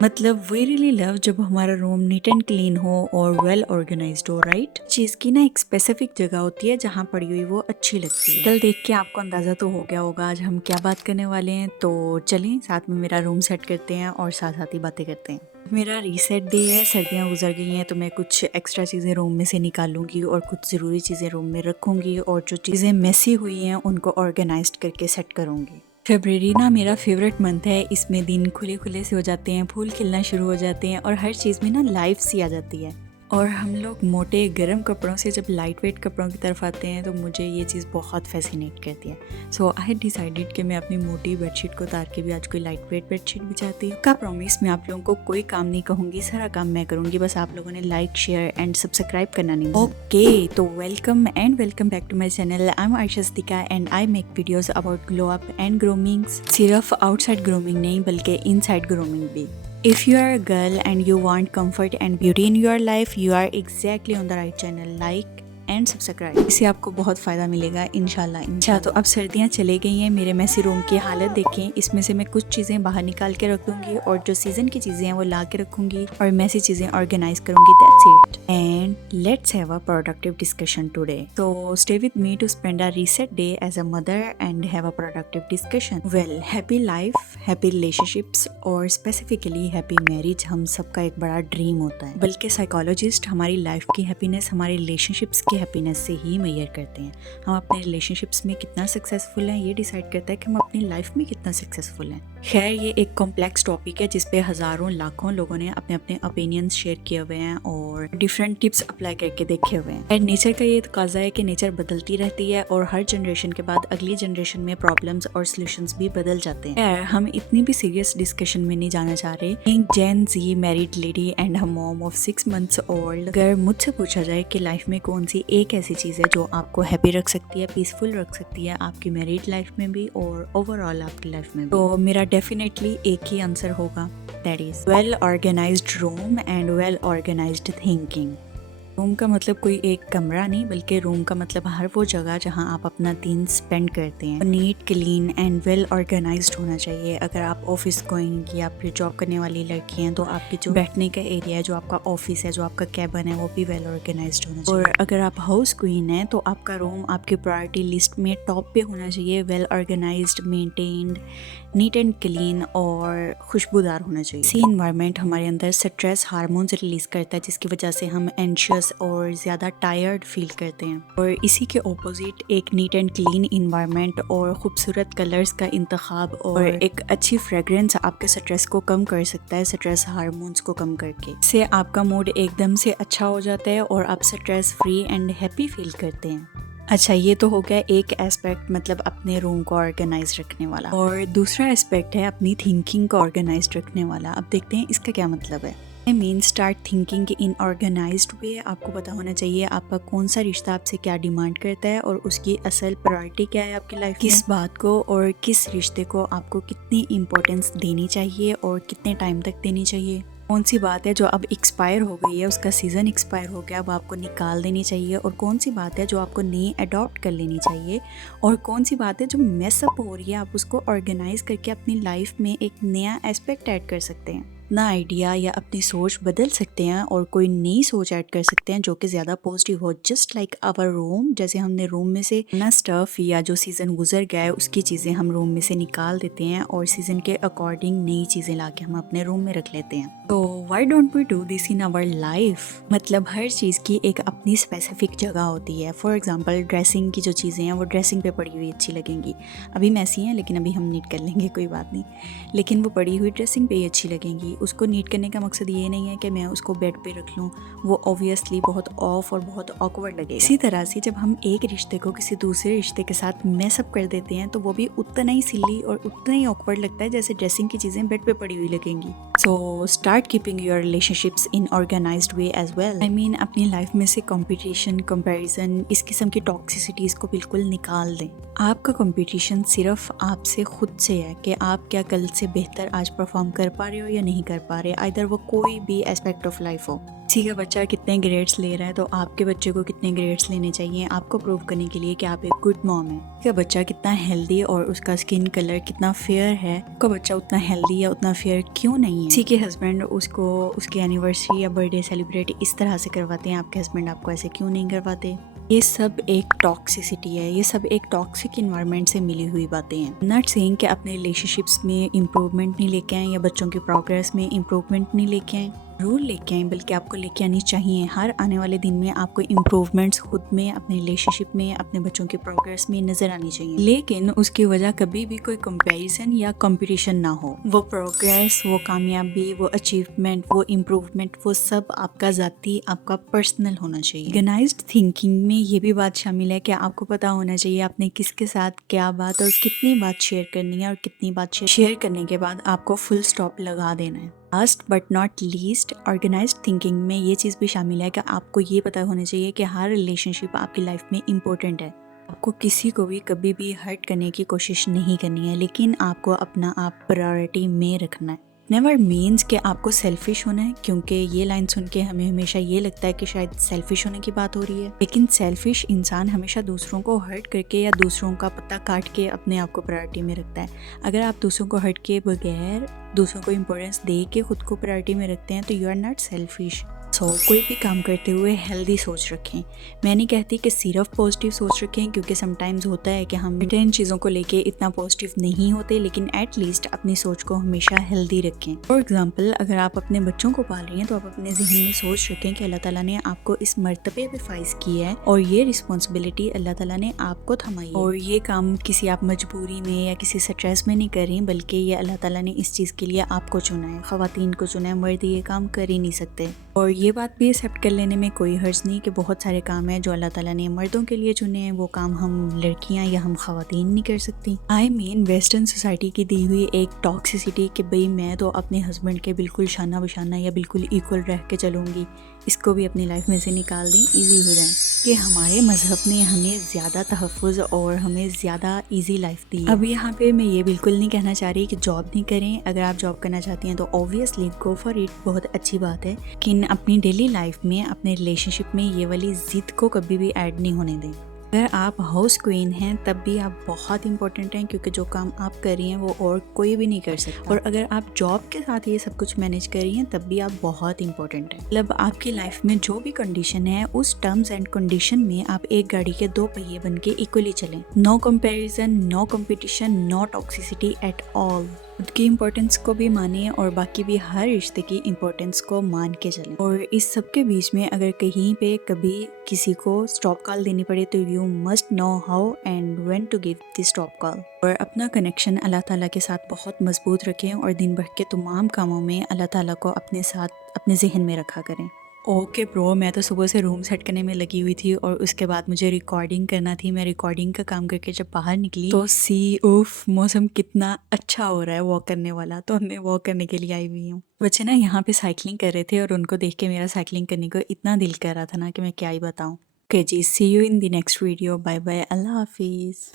मतलब we really love जब हमारा रूम नीट एंड क्लीन हो और वेल ऑर्गेनाइज्ड हो, राइट। चीज की ना एक स्पेसिफिक जगह होती है जहाँ पड़ी हुई वो अच्छी लगती है। कल देख के आपको अंदाजा तो हो गया होगा आज हम क्या बात करने वाले हैं, तो चलें साथ में मेरा रूम सेट करते हैं और साथ साथ ही बातें करते हैं। मेरा रीसेट डे है, सर्दियाँ गुजर गई हैं तो मैं कुछ एक्स्ट्रा चीज़ें रूम में से निकालूंगी और कुछ ज़रूरी चीज़ें रूम में रखूंगी और जो चीज़ें मेसी हुई हैं उनको ऑर्गेनाइज करके सेट करूंगी। फरवरी ना मेरा फेवरेट मंथ है। इसमें दिन खुले खुले से हो जाते हैं, फूल खिलना शुरू हो जाते हैं और हर चीज़ में ना लाइफ सी आ जाती है। और हम लोग मोटे गर्म कपड़ों से जब लाइट वेट कपड़ों की तरफ आते हैं तो मुझे ये चीज़ बहुत फैसिनेट करती है। सो आई डिसाइडेड कि मैं अपनी मोटी बेडशीट को उतार के भी आज कोई लाइट वेट बेडशीट बिछाती हूँ। का प्रॉमिस, मैं आप लोगों को कोई काम नहीं कहूँगी, सारा काम मैं करूँगी, बस आप लोगों ने लाइक शेयर एंड सब्सक्राइब करना नहीं। ओके, तो welcome back to my channel. I am Ayesha Siddiqua and I make videos about glow up and grooming. सिर्फ आउटसाइड ग्रूमिंग नहीं बल्कि इनसाइड ग्रूमिंग भी। If you are a girl and you want comfort and beauty in your life, you are exactly on the right channel. Like and subscribe, इससे आपको बहुत फ़ायदा मिलेगा इंशाल्लाह। अच्छा, तो अब सर्दियाँ चले गई हैं, मेरे मेसी रूम की हालत देखें। इसमें से मैं कुछ चीज़ें बाहर निकाल के रख दूँगी और जो सीज़न की चीज़ें हैं वो ला के रखूँगी और मेसी चीज़ें ऑर्गेनाइज करूँगी। That's it and let's have a productive discussion today. तो stay with me to spend a reset day as a mother and have a productive discussion. Well, happy life, happy relationships और specifically happy marriage हम सबका एक बड़ा dream होता है। बल्कि psychologist हमारी लाइफ की हैप्पीनेस हमारी रिलेशनशिप्स की हैप्पीनेस से ही मेजर करते हैं। हम अपने रिलेशनशिप्स में कितना सक्सेसफुल हैं ये डिसाइड करता है कि हम अपनी लाइफ में कितना सक्सेसफुल हैं। खैर, ये एक कॉम्प्लेक्स टॉपिक है जिस पे हजारों लाखों लोगों ने अपने अपने ओपिनियंस शेयर किए हुए हैं और डिफरेंट टिप्स अप्लाई करके देखे हुए हैं। और नेचर का ये तकाजा है कि नेचर बदलती रहती है और हर जनरेशन के बाद अगली जनरेशन में प्रॉब्लम्स और सॉल्यूशंस भी बदल जाते हैं। यार, हम इतनी भी सीरियस डिस्कशन में नहीं जाना चाह रहे। एक Gen Z married lady and a mom of 6 months old, अगर मुझसे पूछा जाए कि लाइफ में कौन सी एक ऐसी चीज है जो आपको हैप्पी रख सकती है, पीसफुल रख सकती है आपकी मैरिड लाइफ में भी और ओवरऑल आपकी लाइफ में भी, तो मेरा डेफिनेटली एक ही आंसर होगा, that is well organized room and well organized thinking. Room का मतलब कोई एक कमरा नहीं बल्कि रूम का मतलब हर वो जगह जहां आप अपना दिन स्पेंड करते हैं। Neat, clean and well organized होना चाहिए। अगर आप ऑफिस गोइंग या फिर जॉब करने वाली लड़की हैं तो आपकी जो बैठने का एरिया है, जो आपका ऑफिस है, जो आपका कैबिन है, वो भी वेल ऑर्गेनाइज्ड होना चाहिए। और अगर आप हाउस क्वीन हैं तो आपका रूम आपकी प्रायोरिटी लिस्ट में टॉप पे होना चाहिए। Well organized, maintained, neat and clean और खुशबूदार होना चाहिए। इसी इन्वायरमेंट हमारे अंदर स्ट्रेस हार्मोन्स रिलीज करता है जिसकी वजह से हम एंशियस और ज़्यादा टायर्ड फील करते हैं। और इसी के ऑपोजिट एक नीट एंड क्लीन इन्वायरमेंट और खूबसूरत कलर्स का इंतखाब और एक अच्छी फ्रेग्रेंस आपके स्ट्रेस को कम कर सकता है, स्ट्रेस हार्मोन्स को कम करके। इससे आपका मूड एकदम से अच्छा हो जाता है और आप stress free and happy feel करते हैं। अच्छा, ये तो हो गया एक एस्पेक्ट, मतलब अपने रूम को ऑर्गेनाइज रखने वाला। और दूसरा एस्पेक्ट है अपनी थिंकिंग को ऑर्गेनाइज रखने वाला। अब देखते हैं इसका क्या मतलब है। I mean, start thinking in organised way. आपको पता होना चाहिए आपका कौन सा रिश्ता आपसे क्या डिमांड करता है और उसकी असल प्रायोरिटी क्या है आपकी लाइफ में। किस बात को और किस रिश्ते को आपको कितनी इम्पोर्टेंस देनी चाहिए और कितने टाइम तक देनी चाहिए। कौन सी बात है जो अब एक्सपायर हो गई है, उसका सीज़न एक्सपायर हो गया, वो आपको निकाल देनी चाहिए। और कौन सी बात है जो आपको नई अडॉप्ट कर लेनी चाहिए। और कौन सी बात है जो मेसअप हो रही है, आप उसको ऑर्गेनाइज करके अपनी लाइफ में एक नया एस्पेक्ट ऐड कर सकते हैं। अपना आइडिया या अपनी सोच बदल सकते हैं और कोई नई सोच ऐड कर सकते हैं जो कि ज़्यादा पॉजिटिव हो। जस्ट लाइक आवर रूम, जैसे हमने रूम में से ना स्टफ या जो सीज़न गुजर गया है उसकी चीज़ें हम रूम में से निकाल देते हैं और सीज़न के अकॉर्डिंग नई चीज़ें ला के हम अपने रूम में रख लेते हैं। तो why don't we do this in our life. मतलब हर चीज़ की एक अपनी स्पेसिफिक जगह होती है। फॉर एग्जाम्पल, ड्रेसिंग की जो चीज़ें हैं वो ड्रेसिंग पे पड़ी हुई अच्छी लगेंगी। अभी मैसी हैं लेकिन अभी हम नीट कर लेंगे, कोई बात नहीं, लेकिन वो पड़ी हुई ड्रेसिंग पे ही अच्छी लगेंगी। उसको नीट करने का मकसद ये नहीं है कि मैं उसको बेड पे रख लूँ, वो ऑब्वियसली बहुत ऑफ और बहुत ऑकवर्ड लगेगा। इसी तरह से जब हम एक रिश्ते को किसी दूसरे रिश्ते के साथ मैसअप कर देते हैं तो वो भी उतना ही सिली और उतना ही ऑकवर्ड लगता है जैसे ड्रेसिंग की चीज़ें बेड पे पड़ी हुई लगेंगी। So start keeping your relationships in organised way as well. I mean, अपनी लाइफ में से कंपटीशन, कंपैरिजन, इस किस्म की टॉक्सिसिटीज़ को बिल्कुल निकाल दें। आपका कंपटीशन सिर्फ आपसे खुद से है कि आप क्या कल से बेहतर आज परफॉर्म कर पा रहे हो या नहीं कर पा रहे, आइदर वो कोई भी एस्पेक्ट ऑफ लाइफ हो। किसी का बच्चा कितने ग्रेड्स ले रहा है तो आपके बच्चे को कितने ग्रेड्स लेने चाहिए आपको प्रूव करने के लिए कि आप एक गुड मॉम है। किसी का बच्चा कितना हेल्दी और उसका स्किन कलर कितना फेयर है, आपका बच्चा उतना हेल्दी या उतना फेयर क्यों नहीं है। किसी के हस्बैंड उसको उसकी एनिवर्सरी या बर्थडे सेलिब्रेट इस तरह से करवाते हैं, आपके हस्बैंड आपको ऐसे क्यों नहीं करवाते। ये सब एक टॉक्सिसिटी है, ये सब एक टॉक्सिक इन्वायरमेंट से मिली हुई बातें हैं। नॉट सेइंग कि अपने रिलेशनशिप्स में इम्प्रूवमेंट नहीं लेके आए या बच्चों की प्रोग्रेस में इम्प्रूवमेंट नहीं लेके आए, रूल लेके आए, बल्कि आपको लेके आनी चाहिए। हर आने वाले दिन में आपको इम्प्रूवमेंट्स खुद में, अपने रिलेशनशिप में, अपने बच्चों के प्रोग्रेस में नजर आनी चाहिए, लेकिन उसकी वजह कभी भी कोई कंपैरिजन या कंपटीशन ना हो। वो प्रोग्रेस, वो कामयाबी, वो अचीवमेंट, वो इम्प्रूवमेंट, वो सब आपका जाती, आपका पर्सनल होना चाहिए। ऑर्गेनाइज्ड थिंकिंग में ये भी बात शामिल है कि आपको पता होना चाहिए आपने किसके साथ क्या बात और कितनी बात शेयर करनी है, और कितनी बात शेयर करने के बाद आपको फुल स्टॉप लगा देना है। Last but not least, organized thinking में ये चीज़ भी शामिल है कि आपको ये पता होना चाहिए कि हर रिलेशनशिप आपकी लाइफ में इम्पोर्टेंट है। आपको किसी को भी कभी भी हर्ट करने की कोशिश नहीं करनी है, लेकिन आपको अपना आप प्रायोरिटी में रखना है। नेवर मीन्स कि आपको सेल्फिश होना है, क्योंकि ये लाइन सुन के हमें हमेशा ये लगता है कि शायद सेल्फिश होने की बात हो रही है, लेकिन सेल्फिश इंसान हमेशा दूसरों को हर्ट करके या दूसरों का पत्ता काट के अपने आप को प्रायोरिटी में रखता है। अगर आप दूसरों को हर्ट के बगैर, दूसरों को इम्पोर्टेंस दे के खुद को प्रायोरिटी में रखते हैं तो यू आर नॉट सेल्फिश। कोई भी काम करते हुए हेल्दी सोच रखें। मैं नहीं कहती कि सिर्फ पॉजिटिव सोच रखें, क्योंकि समटाइम्स होता है कि हम इन चीज़ों को लेके इतना पॉजिटिव नहीं होते, लेकिन एटलीस्ट अपनी सोच को हमेशा हेल्दी रखें। फॉर एग्जांपल, अगर आप अपने बच्चों को पाल रही हैं तो आप अपने जहन में सोच रखें कि अल्लाह ताला ने आपको इस मर्तबे पे फाइज किया है और ये रिस्पॉन्सिबिलिटी अल्लाह ताला ने आपको थमाई है, और ये काम किसी आप मजबूरी में या किसी स्ट्रेस में नहीं कर रही, बल्कि ये अल्लाह ताला ने इस चीज़ के लिए आपको चुना है। ख़वातीन को चुना है, मर्द ये काम कर ही नहीं सकते। और ये बात भी एक्सेप्ट कर लेने में कोई हर्ज नहीं कि बहुत सारे काम हैं जो अल्लाह ताला ने मर्दों के लिए चुने हैं, वो काम हम लड़कियां या हम ख़वातीन नहीं कर सकती। आई मीन वेस्टर्न सोसाइटी की दी हुई एक टॉक्सिसिटी कि भाई मैं तो अपने हस्बैंड के बिल्कुल शाना बशाना या बिल्कुल इक्वल रह के चलूँगी, इसको भी अपनी लाइफ में से निकाल दें, ईजी हो जाए। कि हमारे मज़हब ने हमें ज़्यादा तहफ़्फ़ुज़ और हमें ज़्यादा इजी लाइफ दी है। अब यहाँ पे मैं ये बिल्कुल नहीं कहना चाह रही कि जॉब नहीं करें। अगर आप जॉब करना चाहती हैं तो ऑब्वियसली गो फॉर इट, बहुत अच्छी बात है, लेकिन अपनी डेली लाइफ में, अपने रिलेशनशिप में ये वाली ज़िद को कभी भी ऐड नहीं होने दें। अगर आप हाउस क्वीन हैं तब भी आप बहुत इंपॉर्टेंट हैं, क्योंकि जो काम आप कर रही हैं वो और कोई भी नहीं कर सकता। और अगर आप जॉब के साथ ये सब कुछ मैनेज कर रही हैं तब भी आप बहुत इंपॉर्टेंट हैं। मतलब आपकी लाइफ में जो भी कंडीशन है, उस टर्म्स एंड कंडीशन में आप एक गाड़ी के दो पहिए बन के इक्वली चलें। No comparison, no competition, no toxicity at all. खुद की इम्पोर्टेंस को भी माने और बाकी भी हर रिश्ते की इम्पोर्टेंस को मान के चलें। और इस सब के बीच में अगर कहीं पे कभी किसी को स्टॉप कॉल देनी पड़े तो you must know how and when to give the stop call. और अपना कनेक्शन अल्लाह ताला के साथ बहुत मजबूत रखें और दिन भर के तमाम कामों में अल्लाह ताला को अपने साथ, अपने जहन में रखा करें। ओके ब्रो, मैं तो सुबह से रूम सेट करने में लगी हुई थी और उसके बाद मुझे रिकॉर्डिंग करना थी। मैं रिकॉर्डिंग का काम करके जब बाहर निकली तो उफ, मौसम कितना अच्छा हो रहा है वॉक करने वाला, तो मैं वॉक करने के लिए आई हुई हूँ। बच्चे ना यहाँ पे साइकिलिंग कर रहे थे और उनको देख के मेरा साइकिलिंग करने को इतना दिल कर रहा था ना कि मैं क्या ही बताऊँ। ओके जी, see you in the next video. Bye bye, अल्लाह हाफिज़।